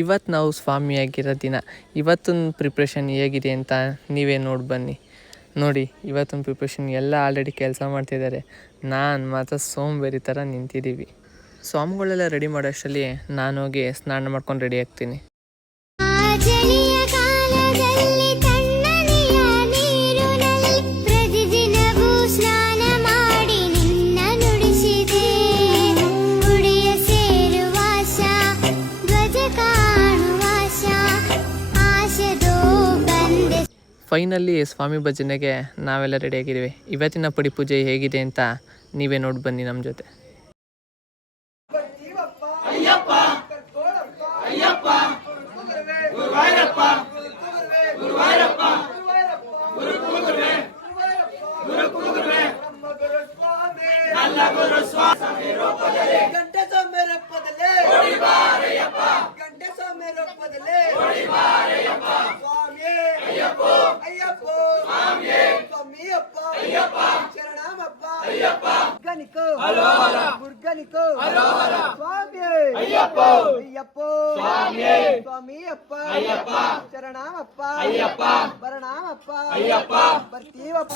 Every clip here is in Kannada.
ಇವತ್ತು ನಾವು ಸ್ವಾಮಿಯಾಗಿರೋ ದಿನ. ಇವತ್ತಿನ ಪ್ರಿಪ್ರೇಷನ್ ಹೇಗಿದೆ ಅಂತ ನೀವೇ ನೋಡಿ ಬನ್ನಿ. ನೋಡಿ ಇವತ್ತಿನ ಪ್ರಿಪ್ರೇಷನ್ ಎಲ್ಲ ಆಲ್ರೆಡಿ ಕೆಲಸ ಮಾಡ್ತಿದ್ದಾರೆ. ನಾನು ಮಾತ್ರ ಸೋಂಬೇರಿ ಥರ ನಿಂತಿದ್ದೀವಿ. ಸ್ವಾಮಿಗಳೆಲ್ಲ ರೆಡಿ ಮಾಡೋಷ್ಟರಲ್ಲಿ ನಾನು ಹೋಗಿ ಸ್ನಾನ ಮಾಡ್ಕೊಂಡು ರೆಡಿ ಆಗ್ತೀನಿ. ಫೈನಲಿ ಸ್ವಾಮಿ ಭಜನೆಗೆ ನಾವೆಲ್ಲ ರೆಡಿಯಾಗಿದ್ದೀವಿ. ಇವತ್ತಿನ ಪಡಿ ಪೂಜೆ ಹೇಗಿದೆ ಅಂತ ನೀವೇ ನೋಡಿ ಬನ್ನಿ ನಮ್ಮ ಜೊತೆ. ಶರಣಾಮಪ್ಪ ಬರಣಾಮಪ್ಪ ಬರ್ತೀವಪ್ಪ.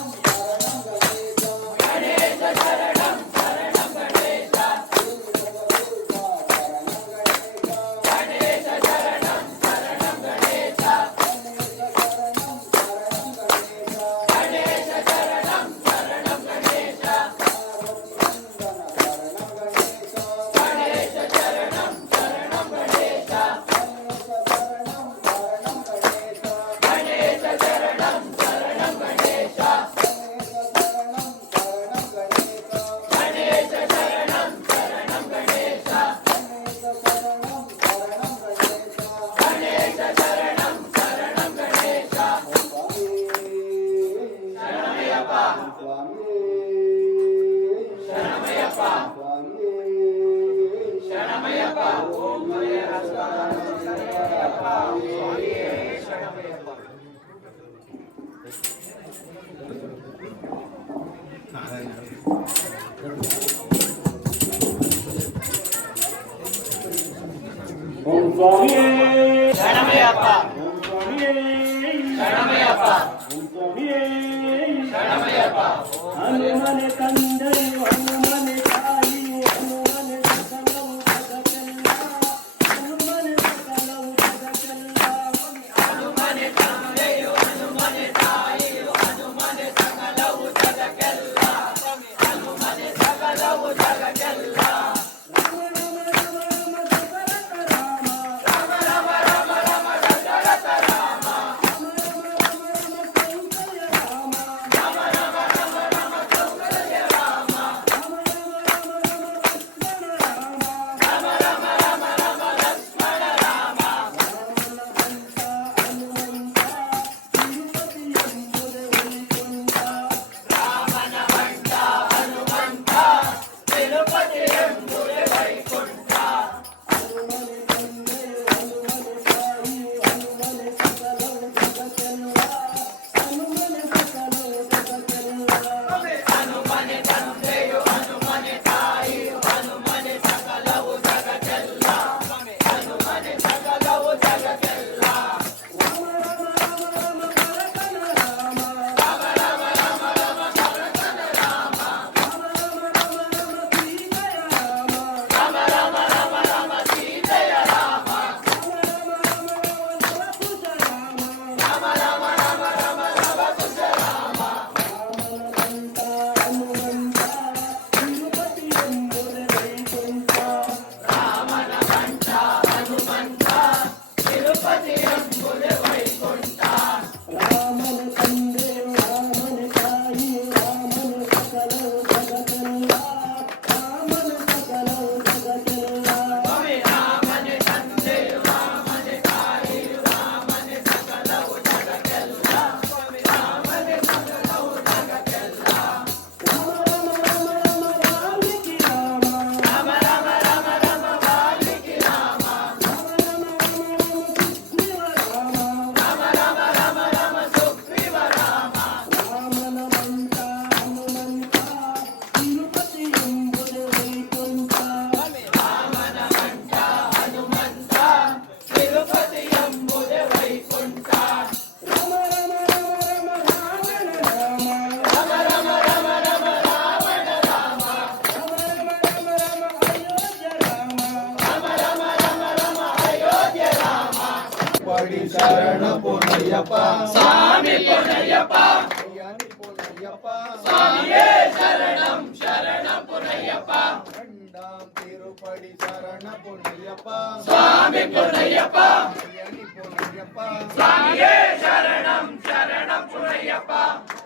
ಹನುಮನೆ ತಂದೆಯು ಹನುಮನೆ ತಾಯಿಯು ಹನುಮನೆ ಸಕಲವು ಜಗತ್ತೆಲ್ಲ ಹನುಮನೆ ಸಕಲವು ಜಗತ್ತೆಲ್ಲ ಹನುಮನೆ ತಂದೆಯು ಹನುಮನೆ ತಾಯಿಯು ಹನುಮನೆ ಸಕಲವು ಜಗತ್ತೆಲ್ಲ ಹನುಮನೆ ಸಕಲವು ಜಗತ್ತೆಲ್ಲ. ತಿರುಪಡಿ ಶರಣ ಪೊನ್ನಯ್ಯಪ್ಪ ಸ್ವಾಮಿ ಪೊನ್ನಯ್ಯಪ್ಪ ಅಯ್ಯನಿ ಪೊನ್ನಯ್ಯಪ್ಪ ಸ್ವಾಮಿಯೇ ಶರಣಂ ಶರಣಂ ಪೊನ್ನಯ್ಯಪ್ಪ ಗಂಡಾಂ ತಿರುಪಡಿ ಶರಣ ಪೊನ್ನಯ್ಯಪ್ಪ ಸ್ವಾಮಿ ಪೊನ್ನಯ್ಯಪ್ಪ ಅಯ್ಯನಿ ಪೊನ್ನಯ್ಯಪ್ಪ ಸ್ವಾಮಿಯೇ ಶರಣಂ ಶರಣಂ ಪೊನ್ನಯ್ಯಪ್ಪ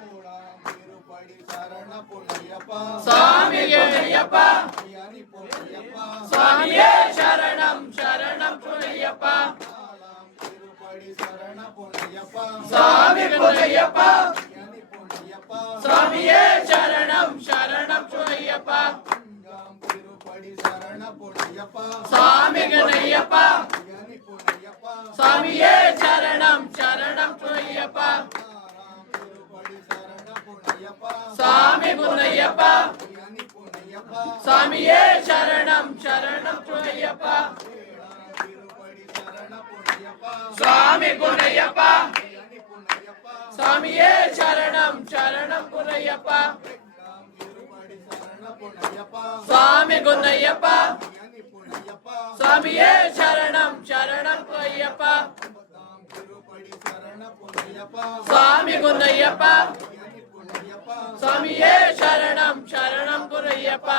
ಮೂಳಾಂ ತಿರುಪಡಿ ಶರಣ ಪೊನ್ನಯ್ಯಪ್ಪ ಸ್ವಾಮಿಗೆ ಅಯ್ಯಪ್ಪ ಅಯ್ಯನಿ ಪೊನ್ನಯ್ಯಪ್ಪ ಸ್ವಾಮಿಯೇ ಶರಣಂ ಶರಣಂ ಪೊನ್ನಯ್ಯಪ್ಪ ನಾಳಾಂ ತಿರುಪಡಿ ಶರಣ ಪೊನ್ನಯ್ಯಪ್ಪ ಸ್ವಾಮಿ ಪೊನ್ನಯ್ಯಪ್ಪ ಅಯ್ಯನಿ ಪೊನ್ನಯ್ಯಪ್ಪ ಸ್ವಾಮಿಯೇ ಶರಣಂ ಶರಣಂ ಪೊನ್ನಯ್ಯಪ್ಪ ಗಂಗಾಂ ತಿರುಪಡಿ ಶರಣ ಪೊನ್ನಯ್ಯಪ್ಪ ಸ್ವಾಮಿ ಗಣಯ್ಯಪ್ಪ ಅಯ್ಯನಿ ಪೊನ್ನಯ್ಯಪ್ಪ ಸ್ವಾಮಿಯೇ ಶರಣಂ ಶರಣಂ ಪೊನ್ನಯ್ಯಪ್ಪ ನಾರಾಂ ತಿರುಪಡಿ ಶರಣ ಪೊನ್ನಯ್ಯಪ್ಪ ಸ್ವಾಮಿ ಗುನ್ನಯ್ಯಪ್ಪ ಅಯ್ಯನಿ ಪೊನ್ನಯ್ಯಪ್ಪ ಸ್ವಾಮಿಯೇ ಶರಣಂ ಶರಣಂ ಪೊನ್ನಯ್ಯಪ್ಪ ಏಳಾಂ ತಿರುಪಡಿ ಶರಣ ಪೊನ್ನಯ್ಯಪ್ಪ ಸ್ವಾಮಿ ಗುನ್ನಯ್ಯಪ್ಪ ಅಯ್ಯನಿ ಪೊನ್ನಯ್ಯಪ್ಪ ಸ್ವಾಮಿಯೇ ಶರಣಂ ಶರಣಂ ಪೊನ್ನಯ್ಯಪ್ಪ ಗಂಗಾಂ ತಿರುಪಡಿ ಶರಣ ಪೊನ್ನಯ್ಯಪ್ಪ ಸ್ವಾಮಿ ಗುನ್ನಯ್ಯಪ್ಪ ಅಯ್ಯನಿ ಪೊನ್ನಯ್ಯಪ್ಪ ಸ್ವಾಮಿಯೇ ಶರಣಂ ಶರಣಂ ಪೊನ್ನಯ್ಯಪ್ಪ ಗಂಗಾಂ ತಿರುಪಡಿ ಶರಣ ಪೊನ್ನಯ್ಯಪ್ಪ ಸ್ವಾಮಿ ಗುನ್ನಯ್ಯಪ್ಪ ಅಯ್ಯನಿ ಪೊನ್ನಯ್ಯಪ್ಪ ಸ್ವಾಮಿಯೇ ಶರಣಂ ಶರಣಂ ಪೊನ್ನಯ್ಯಪ್ಪ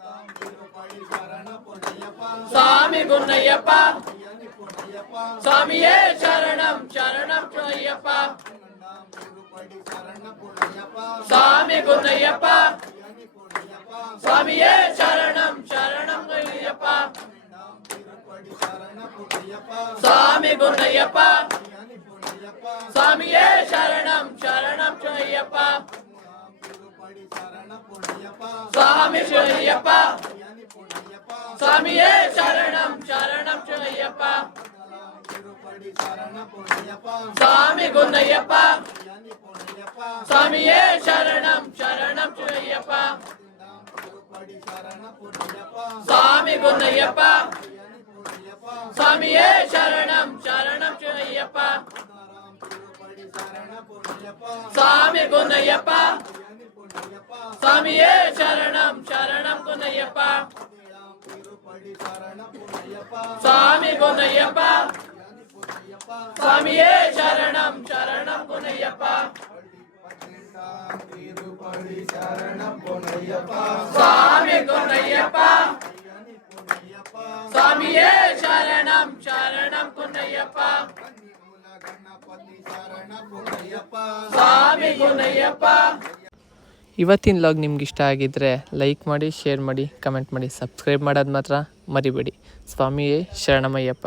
ಗಂಗಾಂ ತಿರುಪಡಿ ಶರಣ ಪೊನ್ನಯ್ಯಪ್ಪ ಸ್ವಾಮಿ ಗುನ್ನಯ್ಯಪ್ಪ ಅಯ್ಯನಿ ಪೊನ್ನಯ್ಯಪ್ಪ ಸ್ವಾಮಿಯೇ ಶರಣಂ ಶರಣಂ ಪೊನ್ನಯ್ಯಪ್ಪ ಗಂಗಾಂ ತಿರುಪಡಿ ಶರಣ ಪೊನ್ನಯ್ಯಪ್ಪ ಸ್ವಾಮಿ ಗುನ್ನಯ್ಯಪ್ಪ ಅಯ್ಯನಿ ಪೊನ್ನಯ್ಯಪ್ಪ ಸ್ವಾಮಿಯೇ ಶರಣಂ ಶರಣಂ ಪೊನ್ನಯ್ಯಪ್ಪ ಗಂಗಾಂ ತಿರುಪಡಿ ಶರಣ ಪೊನ್ನಯ್ಯಪ್ಪ ಸ್ವಾಮಿ ಗುನ್ನಯ್ಯಪ್ಪ ಅಯ್ಯನಿ ಪೊನ್ನಯ್ಯಪ್ಪ ಸ್ವಾಮಿಯೇ ಶರಣಂ ಶರಣಂ ಪೊನ್ನಯ್ಯಪ್ಪ ಗಂಗಾಂ ತಿರುಪಡಿ ಶರಣ ಪೊನ್ನಯ್ಯಪ್ಪ ಸ್ವಾಮಿ ಶರಣಯ್ಯಪ್ಪ ಅಯ್ಯನಿ ಪೊನ್ನಯ್ಯಪ್ಪ ಸ್ವಾಮಿಯೇ ಶರಣಂ ಶರಣಂ ಪೊನ್ನಯ್ಯಪ್ಪ ಗಂಗಾಂ ತಿರುಪಡಿ ಶರಣ ಪೊನ್ನಯ್ಯಪ್ಪ ಸ್ವಾಮಿ ಗುನ್ನಯ್ಯಪ್ಪ ಅಯ್ಯನಿ ಪೊನ್ನಯ್ಯಪ್ಪ ಸ್ವಾಮಿಯೇ ಶರಣಂ ಶರಣಂ ಪೊನ್ನಯ್ಯಪ್ಪ ಗಂಗಾಂ ತಿರುಪಡಿ ಶರಣ ಪೊನ್ನಯ್ಯಪ್ಪ ಸ್ವಾಮಿ ಗುನ್ನಯ್ಯಪ್ಪ ಅಯ್ಯನಿ ಪೊನ್ನಯ್ಯಪ್ಪ ಸ್ವಾಮಿಯೇ ಶರಣಂ ಶರಣಂ ಪೊನ್ನಯ್ಯಪ್ಪ ನಾರಾಂ ತಿರುಪಡಿ ಶರಣ ಪೊನ್ನಯ್ಯಪ್ಪ ಸ್ವಾಮಿ ಗುನ್ನಯ್ಯಪ್ಪ ಅಯ್ಯನಿ ಪೊನ್ನಯ್ಯಪ್ಪ ಸ್ವಾಮಿಯೇ ಶರಣಂ ಶರಣಂ ಪೊನ್ನಯ್ಯಪ್ಪ ಏಳಾಂ ತಿರುಪಡಿ ಶರಣ ಪೊನ್ನಯ್ಯಪ್ಪ ಸ್ವಾಮಿ ಗುನ್ನಯ್ಯಪ್ಪ ಅಯ್ಯನಿ ಪೊನ್ನಯ್ಯಪ್ಪ ಸ್ವಾಮಿಯೇ ಶರಣಂ ಶರಣಂ ಪೊನ್ನಯ್ಯಪ್ಪ ಹದಿನೆಂಟಾಂ ತಿರುಪಡಿ ಶರಣ ಪೊನ್ನಯ್ಯಪ್ಪ ಸ್ವಾಮಿ ಗುನ್ನಯ್ಯಪ್ಪ ಅಯ್ಯನಿ ಪೊನ್ನಯ್ಯಪ್ಪ ಸ್ವಾಮಿಯೇ ಶರಣಂ ಶರಣಂ ಪೊನ್ನಯ್ಯಪ್ಪ ಕನ್ನಿಮೂಲ ಗಣಪತಿ ಶರಣ ಪೊನ್ನಯ್ಯಪ್ಪ ಸ್ವಾಮಿ ಗುನ್ನಯ್ಯಪ್ಪ. ಇವತ್ತಿನ ಲಾಗ್ ನಿಮ್ಗೆ ಇಷ್ಟ ಆಗಿದ್ದರೆ ಲೈಕ್ ಮಾಡಿ, ಶೇರ್ ಮಾಡಿ, ಕಮೆಂಟ್ ಮಾಡಿ, ಸಬ್ಸ್ಕ್ರೈಬ್ ಮಾಡೋದು ಮಾತ್ರ ಮರಿಬೇಡಿ. ಸ್ವಾಮಿಯೇ ಶರಣಮಯ್ಯಪ್ಪ.